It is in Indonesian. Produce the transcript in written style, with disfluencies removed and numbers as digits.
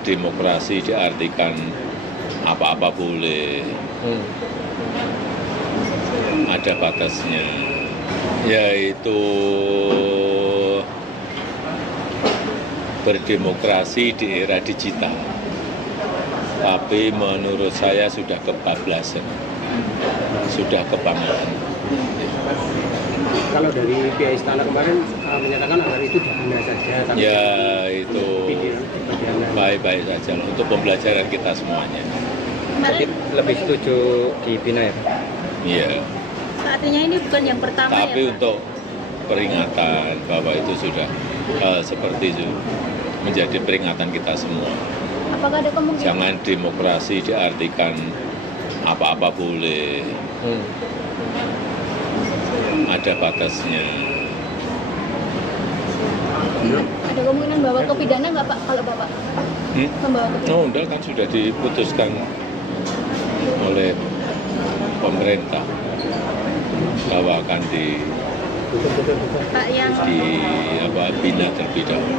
demokrasi diartikan apa-apa boleh, ada batasnya, yaitu berdemokrasi di era digital. Tapi menurut saya sudah kebablasan, sudah kebangetan. Kalau dari pihak istana kemarin menyatakan agar itu dibina saja, tapi Ya itu baik-baik saja untuk pembelajaran kita semuanya. Kemarin lebih setuju dibina ya Pak? Iya. artinya ini bukan yang pertama Tapi ya Pak? untuk peringatan bahwa itu sudah seperti itu menjadi peringatan kita semua. Apakah ada kemungkinan? Jangan demokrasi diartikan apa-apa boleh, ada batasnya. Ada kemungkinan bawa ke pidana nggak Pak kalau Bapak membawa ke pidana? Oh, udah kan sudah diputuskan oleh pemerintah bahwa akan Pak yang bina terlebih dahulu.